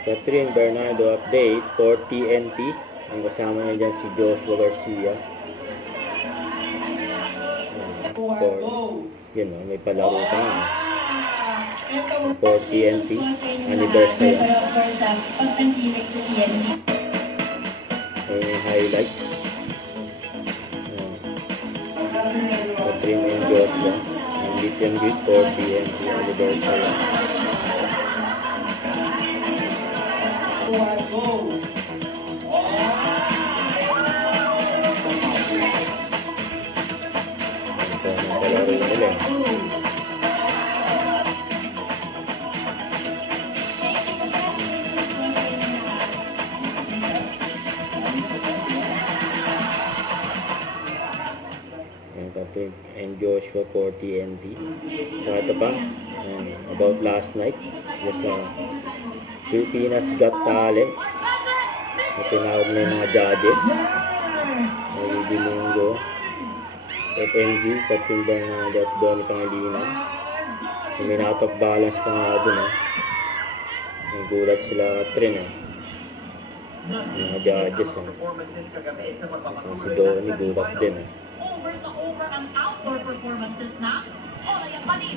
Catherine Bernardo update for TNT. Ang kasama niya dyan si Joshua Garcia. Yun o, may palaro pa nga. For TNT anniversary. May highlights. Catherine and Joshua. Ang meet and greet for TNT anniversary. Catherine and Joshua for TNT. So ito pa, about last night, just Pilipinas Got Talent. Tinawag na yung mga judges. Lady Lingo, FNG, Catherine Bernardo at Donnie Pangilinan. May out of balance pa nga dun nagulat sila Catherine mga judges si Donnie gulat din Over sa over ang outdoor performances na Olaya Panin.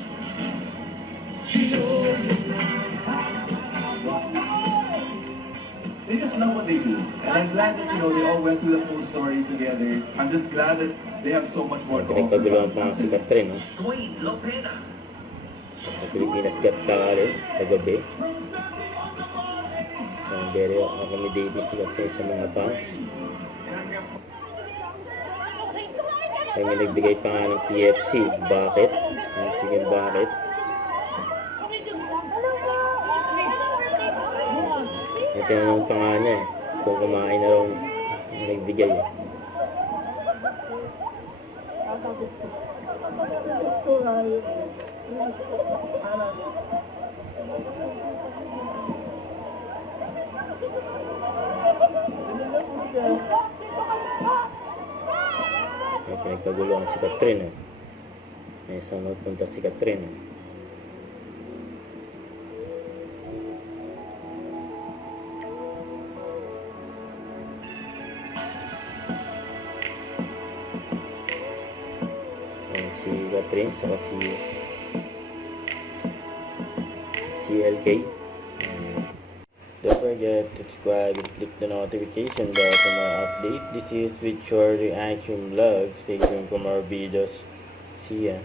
They just love what they do. And I'm glad that, they all went through the full story together. I'm just glad that they have so much more to offer. Pinagpaguluhan pa si Catherine sa Pilipinas Got Talent kagabi. Very accommodating si Catherine sa mga fans. Ay may nagbigay pa nga ng TFC. Bakit? Sige, bakit? May tinanong pa nga niya kung kumain na raw nagbigay May pinagkaguluhan si Catherine May saan magpunta si Catherine si Catherine saka si LK. Don't forget to subscribe and click the notification bell for more update. This is with Short Reaction Vlog. Stay tuned for more videos. See ya.